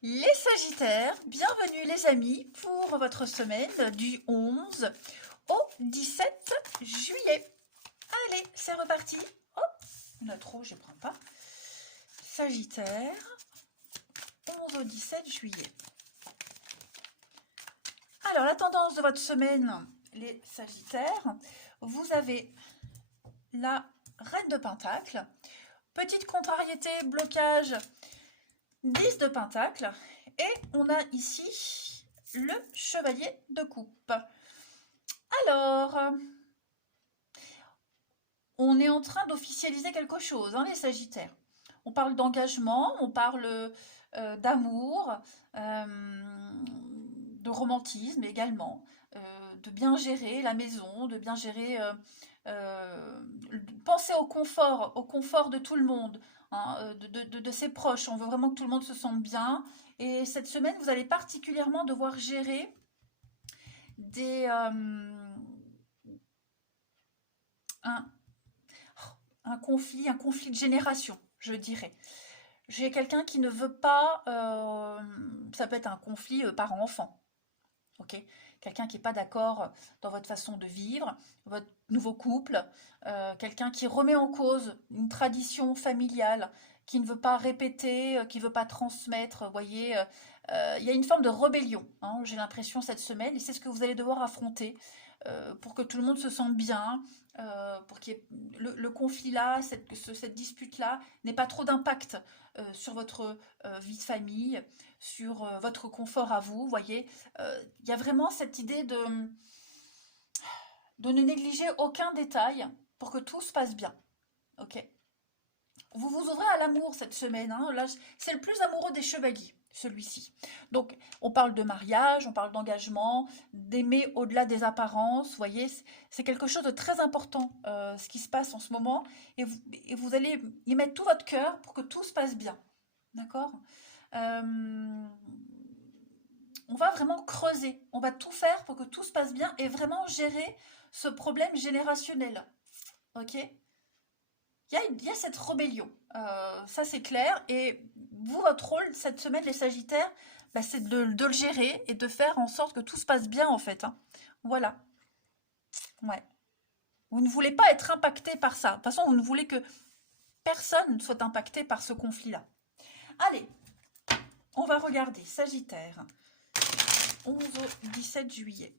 Les Sagittaires, bienvenue les amis pour votre semaine du 11 au 17 juillet. Allez, c'est reparti. Hop, il y en a trop, je ne prends pas. Sagittaire, 11 au 17 juillet. Alors, la tendance de votre semaine, les Sagittaires, vous avez la Reine de Pentacle, petite contrariété, blocage, 10 de Pentacle, et on a ici le Chevalier de Coupe. Alors, on est en train d'officialiser quelque chose, hein, les Sagittaires. On parle d'engagement, on parle d'amour, de romantisme également, de bien gérer la maison, de bien gérer, penser au confort de tout le monde, hein, de ses proches. On veut vraiment que tout le monde se sente bien. Et cette semaine, vous allez particulièrement devoir gérer des, un, un conflit de génération, je dirais. J'ai quelqu'un qui ne veut pas, ça peut être un conflit parent-enfant, ok? Quelqu'un qui n'est pas d'accord dans votre façon de vivre, votre nouveau couple, quelqu'un qui remet en cause une tradition familiale, qui ne veut pas répéter, qui ne veut pas transmettre, vous voyez, il y a une forme de rébellion, hein, j'ai l'impression cette semaine, et c'est ce que vous allez devoir affronter pour que tout le monde se sente bien, pour qu'il y ait le conflit là, cette dispute là, n'ait pas trop d'impact sur votre vie de famille, sur votre confort à vous, voyez. Il y a vraiment cette idée de ne négliger aucun détail pour que tout se passe bien, ok. Vous vous ouvrez à l'amour cette semaine, hein. Là, c'est le plus amoureux des chevaliers, celui-ci. Donc, on parle de mariage, on parle d'engagement, d'aimer au-delà des apparences. Vous voyez, c'est quelque chose de très important, ce qui se passe en ce moment. Et vous allez y mettre tout votre cœur pour que tout se passe bien. D'accord. On va vraiment creuser. On va tout faire pour que tout se passe bien et vraiment gérer ce problème générationnel. Ok. Il y a cette rébellion, ça c'est clair. Et vous, votre rôle cette semaine, les Sagittaires, bah, c'est de le gérer et de faire en sorte que tout se passe bien en fait, hein. Voilà, ouais. Vous ne voulez pas être impacté par ça. De toute façon, vous ne voulez que personne ne soit impacté par ce conflit-là. Allez, on va regarder Sagittaire, 11 au 17 juillet.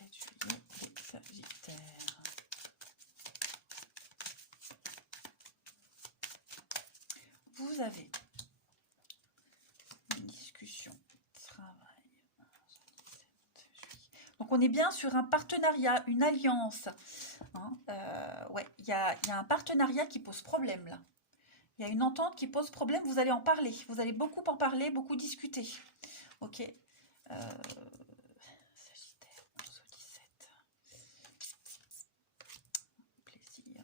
17 juillet, les Sagittaires. Vous avez une discussion, travail. Donc on est bien sur un partenariat, une alliance, hein. Ouais, il y a un partenariat qui pose problème là. Il y a une entente qui pose problème, vous allez en parler. Vous allez beaucoup en parler, beaucoup discuter. Ok. Sagittaire, 11 au 17. Plaisir.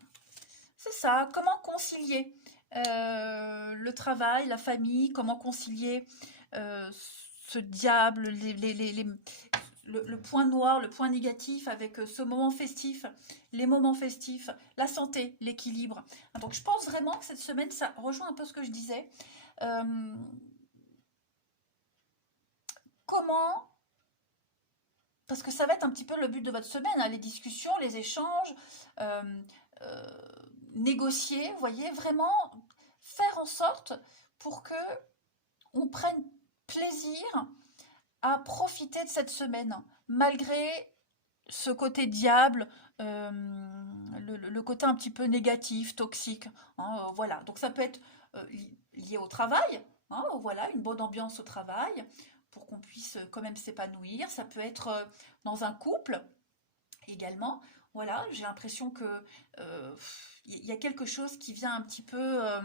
C'est ça, comment concilier le travail, la famille, comment concilier euh, ce diable, le point noir, le point négatif avec ce moment festif, les moments festifs, la santé, l'équilibre. Donc je pense vraiment que cette semaine, ça rejoint un peu ce que je disais. Euh, comment, parce que ça va être un petit peu le but de votre semaine, hein, les discussions, les échanges, euh, euh, négocier, vous voyez, vraiment faire en sorte pour que on prenne plaisir à profiter de cette semaine, malgré ce côté diable, euh, le côté un petit peu négatif, toxique, hein, voilà. Donc ça peut être lié au travail, hein, voilà, une bonne ambiance au travail, pour qu'on puisse quand même s'épanouir. Ça peut être dans un couple également. Voilà, j'ai l'impression que y a quelque chose qui vient un petit peu euh,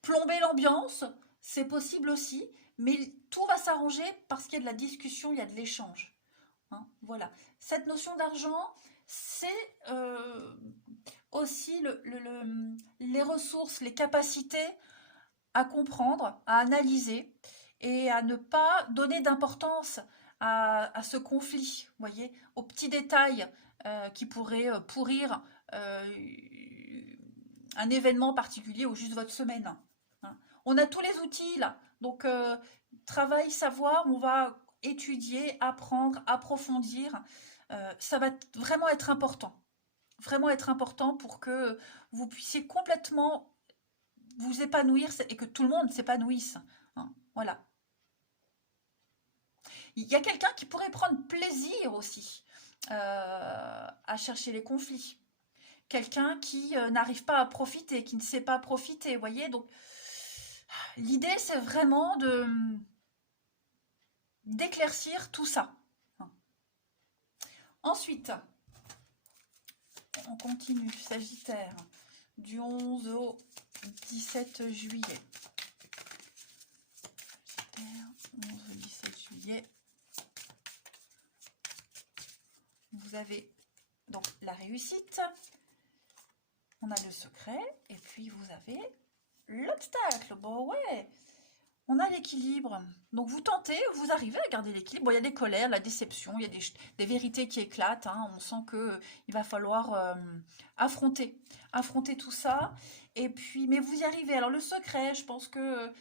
plomber l'ambiance, c'est possible aussi, mais tout va s'arranger parce qu'il y a de la discussion, il y a de l'échange, hein, voilà. Cette notion d'argent, c'est aussi les ressources, les capacités à comprendre, à analyser et à ne pas donner d'importance à ce conflit, vous voyez, aux petits détails qui pourraient pourrir euh, un événement particulier ou juste votre semaine. Hein. On a tous les outils là. Donc, travail, savoir, on va étudier, apprendre, approfondir. Ça va vraiment être important. Vraiment être important pour que vous puissiez complètement vous épanouir et que tout le monde s'épanouisse. Hein. Voilà. Il y a quelqu'un qui pourrait prendre plaisir aussi à chercher les conflits. Quelqu'un qui n'arrive pas à profiter, qui ne sait pas profiter, vous voyez. Donc, l'idée, c'est vraiment d'éclaircir tout ça. Ensuite, on continue, Sagittaire, du 11 au 17 juillet. Sagittaire, 11 au 17 juillet. Vous avez donc la réussite, on a le secret, et puis vous avez l'obstacle. Bon, ouais, on a l'équilibre. Donc vous tentez, vous arrivez à garder l'équilibre. Bon, il y a des colères, la déception, il y a des vérités qui éclatent. Hein. On sent qu'il va falloir affronter tout ça. Et puis, mais vous y arrivez. Alors le secret, je pense que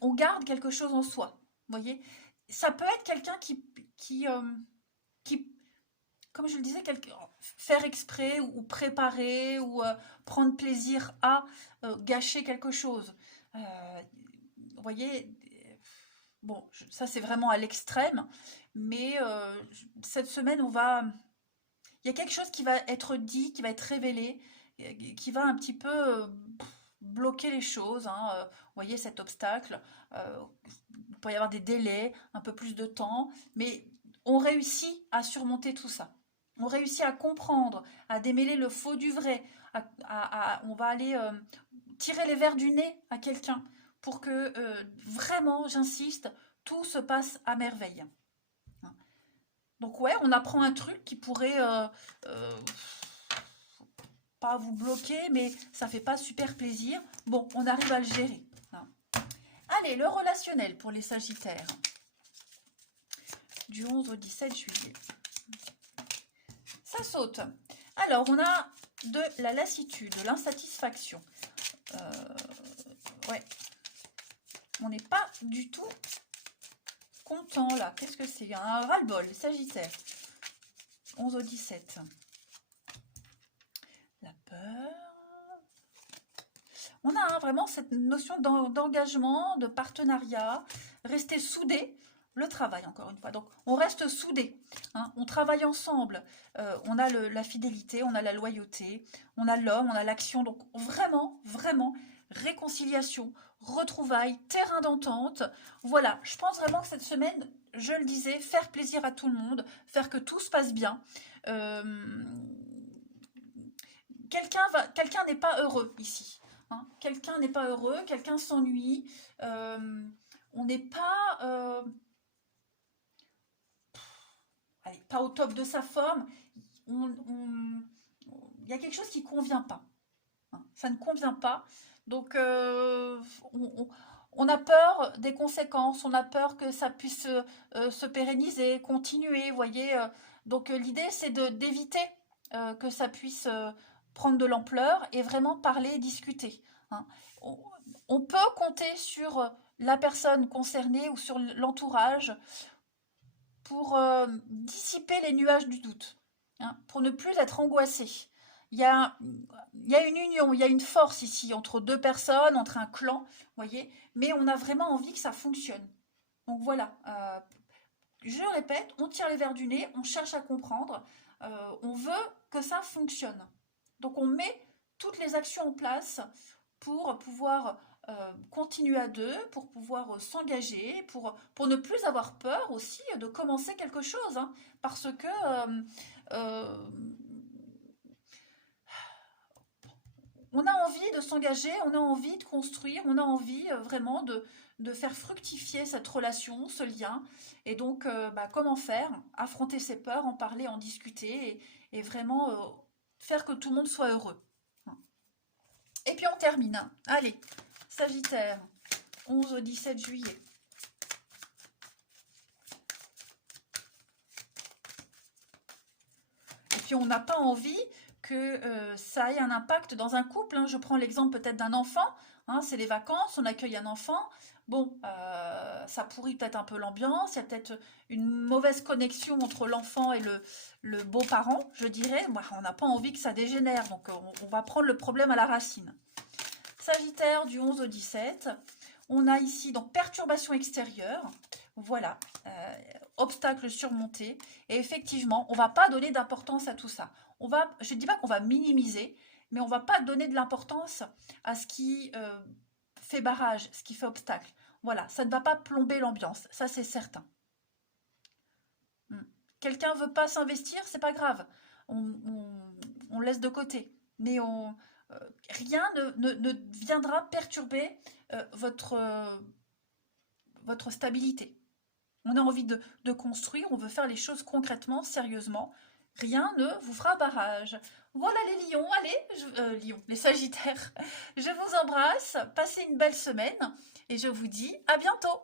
on garde quelque chose en soi. Vous voyez, ça peut être quelqu'un qui, comme je le disais, faire exprès ou préparer ou prendre plaisir à gâcher quelque chose. Vous voyez, bon, ça c'est vraiment à l'extrême, mais cette semaine, il y a quelque chose qui va être dit, qui va être révélé, qui va un petit peu bloquer les choses. Hein, vous voyez cet obstacle, il peut y avoir des délais, un peu plus de temps, mais on réussit à surmonter tout ça. On réussit à comprendre, à démêler le faux du vrai. On va aller tirer les vers du nez à quelqu'un pour que vraiment, j'insiste, tout se passe à merveille. Donc ouais, on apprend un truc qui pourrait pas vous bloquer, mais ça fait pas super plaisir. Bon, on arrive à le gérer. Allez, le relationnel pour les Sagittaires. Du 11 au 17 juillet. Ça saute. Alors, on a de la lassitude, de l'insatisfaction. Ouais. On n'est pas du tout content, là. Qu'est-ce que c'est? Un ras-le-bol, Sagittaire. 11 au 17. La peur. On a vraiment cette notion d'engagement, de partenariat, rester soudés. Le travail, encore une fois. Donc, on reste soudés. Hein, on travaille ensemble. On a la fidélité, on a la loyauté, on a l'homme, on a l'action. Donc, vraiment, vraiment, réconciliation, retrouvailles, terrain d'entente. Voilà, je pense vraiment que cette semaine, je le disais, faire plaisir à tout le monde, faire que tout se passe bien. Quelqu'un n'est pas heureux ici. Hein. Quelqu'un n'est pas heureux, quelqu'un s'ennuie. On n'est pas... allez, pas au top de sa forme. Il y a quelque chose qui ne convient pas. Hein. Ça ne convient pas. Donc, on a peur des conséquences. On a peur que ça puisse se pérenniser, continuer. Vous voyez. Donc, l'idée, c'est d'éviter que ça puisse prendre de l'ampleur et vraiment parler, discuter. Hein. On peut compter sur la personne concernée ou sur l'entourage pour dissiper les nuages du doute, hein, pour ne plus être angoissé. Il y a une union, il y a une force ici entre deux personnes, entre un clan, voyez, mais on a vraiment envie que ça fonctionne. Donc voilà, je le répète, on tire les vers du nez, on cherche à comprendre, on veut que ça fonctionne. Donc on met toutes les actions en place pour pouvoir continuer à deux, pour pouvoir s'engager, pour ne plus avoir peur aussi de commencer quelque chose. Hein, parce que on a envie de s'engager, on a envie de construire, on a envie vraiment de faire fructifier cette relation, ce lien. Et donc, comment faire? Affronter ses peurs, en parler, en discuter et vraiment faire que tout le monde soit heureux. Et puis on termine. Allez, Sagittaire, 11 au 17 juillet. Et puis on n'a pas envie que ça ait un impact dans un couple, hein. Je prends l'exemple peut-être d'un enfant, hein, c'est les vacances, on accueille un enfant. Bon, ça pourrit peut-être un peu l'ambiance, il y a peut-être une mauvaise connexion entre l'enfant et le beau-parent, je dirais. Moi, on n'a pas envie que ça dégénère, donc on va prendre le problème à la racine. Sagittaire du 11 au 17, on a ici donc perturbation extérieure, voilà, obstacle surmonté, et effectivement, on ne va pas donner d'importance à tout ça. Je ne dis pas qu'on va minimiser, mais on ne va pas donner de l'importance à ce qui fait barrage, ce qui fait obstacle. Voilà, ça ne va pas plomber l'ambiance, ça c'est certain. Quelqu'un ne veut pas s'investir, c'est pas grave, on laisse de côté, mais rien ne viendra perturber votre stabilité. On a envie de construire, on veut faire les choses concrètement, sérieusement. Rien ne vous fera barrage. Voilà les lions, allez, les sagittaires, je vous embrasse, passez une belle semaine et je vous dis à bientôt.